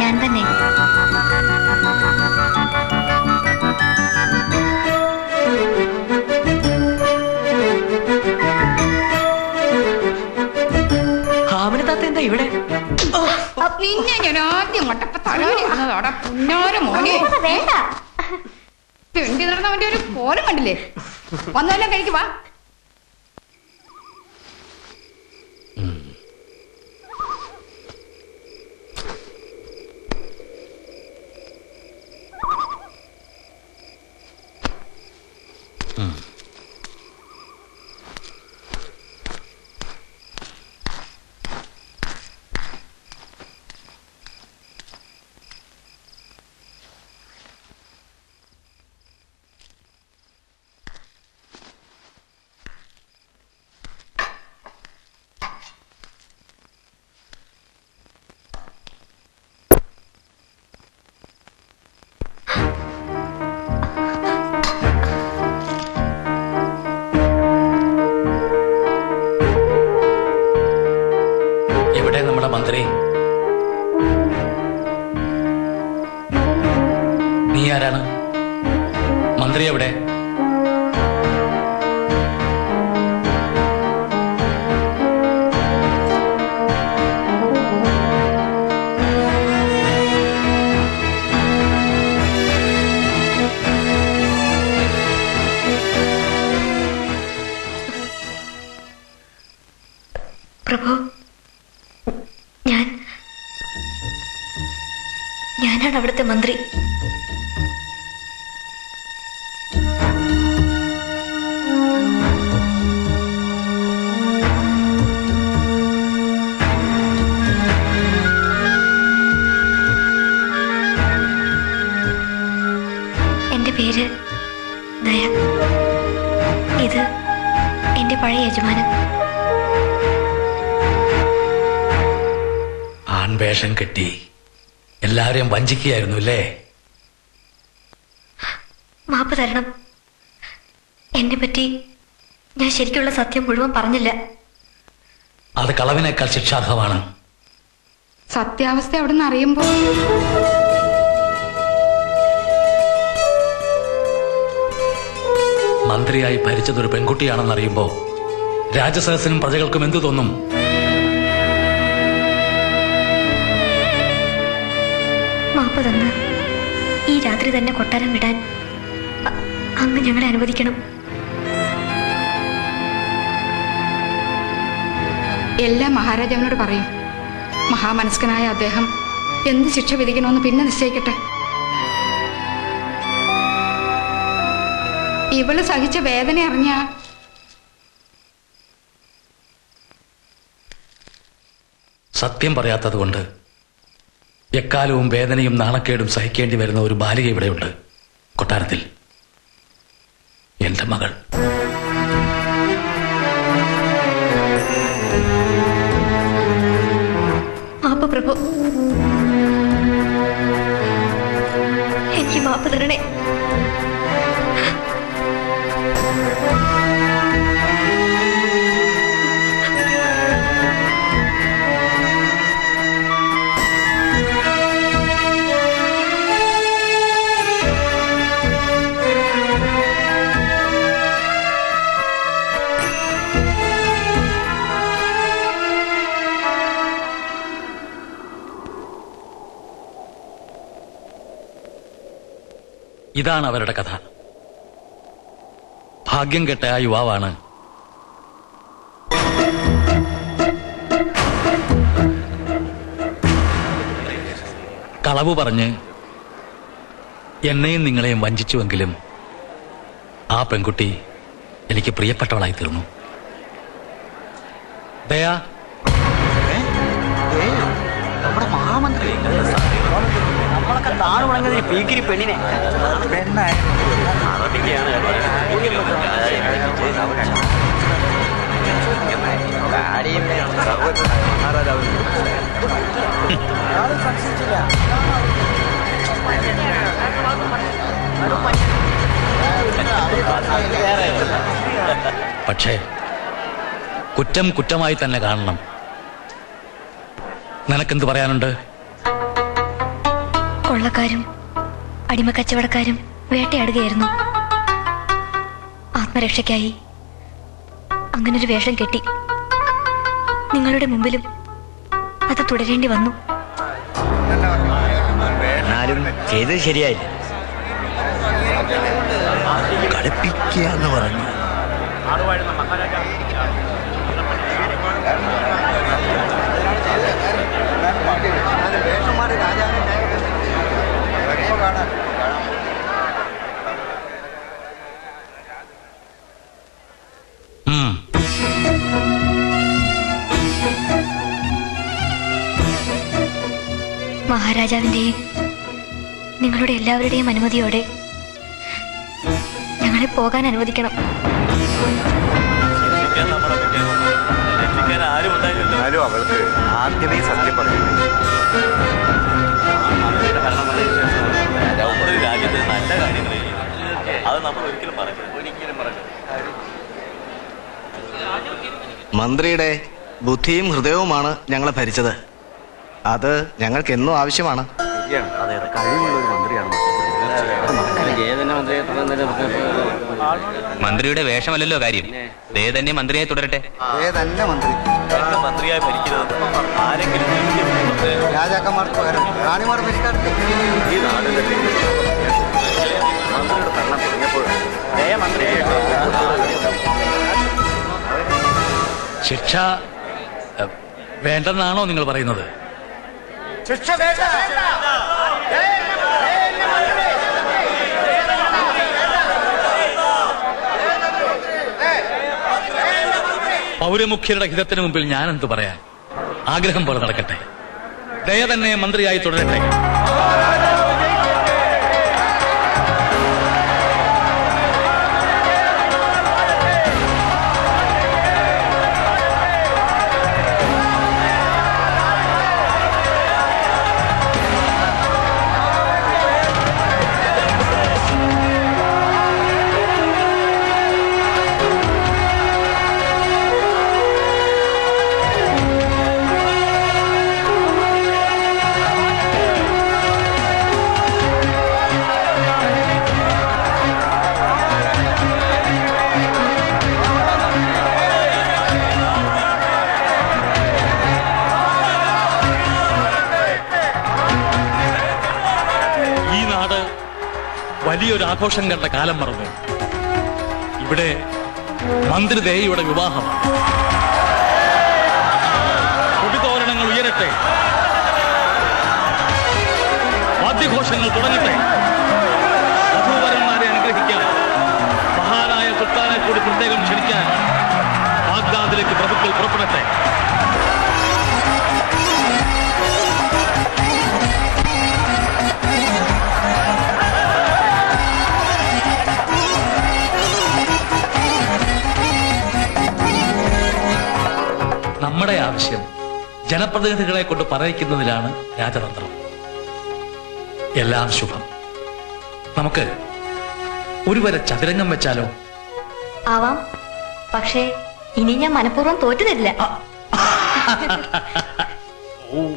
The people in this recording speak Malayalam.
ഞാൻ തന്നെ. എന്താ ഇവിടെ? പിന്നെ ഞാൻ ആദ്യം മട്ടപ്പ തലവനിരുന്നതോടെ പുന്നാരും മോനെ വേണ്ട. തെണ്ടി നടന്നവന്റെ ഒരു കോലം കണ്ടില്ലേ? വന്നതെല്ലാം കഴിക്കുവാ. മന്ത്രി, നീ ആരാണ്? മന്ത്രി എവിടെ? പ്രഭു, ഞാനാണ് അവിടുത്തെ മന്ത്രി. എന്റെ പേര് ദയ. ഇത് എന്റെ പഴയ യജമാനൻ. ആൺവേഷം കെട്ടി എല്ലാവരെയും വഞ്ചിക്കുകയായിരുന്നു അല്ലേ? മാപ്പ് തരണം. എന്നെ പറ്റി ഞാൻ ശരിക്കുള്ള സത്യം മുഴുവൻ പറഞ്ഞില്ല. അത് കളവിനേക്കാൾ ശിക്ഷാർഹമാണ്. സത്യാവസ്ഥ അവിടെ നിന്ന് അറിയുമ്പോ മന്ത്രിയായി ഭരിച്ചതൊരു പെൺകുട്ടിയാണെന്നറിയുമ്പോ രാജസദസ്സിനും പ്രജകൾക്കും എന്തു തോന്നും? മാപ്പ് തന്ന് ഈ രാത്രി തന്നെ കൊട്ടാരം വിടാൻ അങ്ങ് ഞങ്ങളെ അനുവദിക്കണം. എല്ലാം മഹാരാജാവിനോട് പറയും. മഹാമനസ്കനായ അദ്ദേഹം എന്ത് ശിക്ഷ വിധിക്കണമെന്ന് പിന്നെ നിശ്ചയിക്കട്ടെ. ഇവള് സഹിച്ച വേദന അറിഞ്ഞ സത്യം പറയാത്തതുകൊണ്ട് എക്കാലവും വേദനയും നാണക്കേടും സഹിക്കേണ്ടി വരുന്ന ഒരു ബാലിക ഇവിടെയുണ്ട് കൊട്ടാരത്തിൽ. എന്റെ മകൾ. മാപ്പ് പ്രഭു, എനിക്ക് മാപ്പ് തരണേ. ഇതാണ് അവരുടെ കഥ. ഭാഗ്യം കെട്ട ആ യുവാവാണ് കളവ് പറഞ്ഞ് എന്നെയും നിങ്ങളെയും വഞ്ചിച്ചുവെങ്കിലും ആ പെൺകുട്ടി എനിക്ക് പ്രിയപ്പെട്ടവളായി തീർന്നു. ദയാ, നമ്മുടെ മഹാമന്ത്രി നമ്മളൊക്കെ താണു മുടങ്ങുന്ന പീക്കിരി പെണ്ണിനെ പക്ഷേ കുറ്റം കുറ്റമായി തന്നെ കാണണം. നിനക്കെന്ത് പറയാനുണ്ട്? കൊള്ളക്കാരും അടിമക്കച്ചവടക്കാരും വേട്ടയാടുകയായിരുന്നു. ആത്മരക്ഷയ്ക്കായി അങ്ങനൊരു വേഷം കെട്ടി നിങ്ങളുടെ മുമ്പിലും അത് തുടരേണ്ടി വന്നു. എന്നാലും ചെയ്തത് ശരിയായില്ല. കളിപ്പിക്കുക എന്ന് പറഞ്ഞു. മഹാരാജാവിന്റെയും നിങ്ങളുടെ എല്ലാവരുടെയും അനുമതിയോടെ ഞങ്ങളെ പോകാൻ അനുവദിക്കണം. എന്നാലും അവൾക്ക് ആദ്യമേ സത്യം പറഞ്ഞു. രാജ്യത്ത് നല്ല കാര്യങ്ങൾ അത് നമ്മൾ ഒരിക്കലും പറഞ്ഞു. മന്ത്രിയുടെ ബുദ്ധിയും ഹൃദയവുമാണ് ഞങ്ങളെ ഭരിച്ചത്. അത് ഞങ്ങൾക്ക് എന്നും ആവശ്യമാണ്. അതെ അതെ, കഴിവുള്ള ഒരു മന്ത്രിയാണ്. മന്ത്രിയുടെ വേഷമല്ലല്ലോ കാര്യം. ദേ തന്നെ മന്ത്രിയായി തുടരട്ടെ. തന്നെ മന്ത്രി മന്ത്രിയായി ഭരിക്കുന്നത് ആരെങ്കിലും രാജാക്കന്മാർക്ക് പകരം റാണിമാർ ഭരിക്കാറില്ലേ? ഈ നാടിന്റെ മന്ത്രിയുടെ ഭരണം തുടങ്ങിയപ്പോൾ ശിക്ഷ വേണ്ടെന്നാണോ നിങ്ങൾ പറയുന്നത്? പൗരമുഖ്യരുടെ ഹിതത്തിന് മുമ്പിൽ ഞാൻ എന്ത് പറയാൻ? ആഗ്രഹം പോലെ നടക്കട്ടെ. ദയ തന്നെ മന്ത്രിയായി തുടരട്ടെ. വലിയൊരു ആഘോഷം കണ്ട കാലം മറന്നു. ഇവിടെ മന്ത്രി ദേവിയുടെ വിവാഹമാണ്. കൊടിതോരണങ്ങൾ ഉയരട്ടെ, വാദ്യഘോഷങ്ങൾ തുടങ്ങട്ടെ. വധൂവരന്മാരെ അനുഗ്രഹിക്കാൻ മഹാനായ സുൽത്താനെ കൂടി പ്രത്യേകം ക്ഷണിക്കാൻ ബാഗ്ദാദിലേക്ക് പ്രഭുക്കൾ പുറപ്പെടട്ടെ. നമ്മുടെ ആവശ്യം ജനപ്രതിനിധികളെ കൊണ്ട് പറയിക്കുന്നതിലാണ് രാജതന്ത്രം. എല്ലാം ശുഭം. നമുക്ക് ഒരു വരെ ചതുരംഗം വെച്ചാലോ? ആവാം. പക്ഷേ ഇനി ഞാൻ മനഃപൂർവ്വം തോറ്റു തരില്ല. ഓ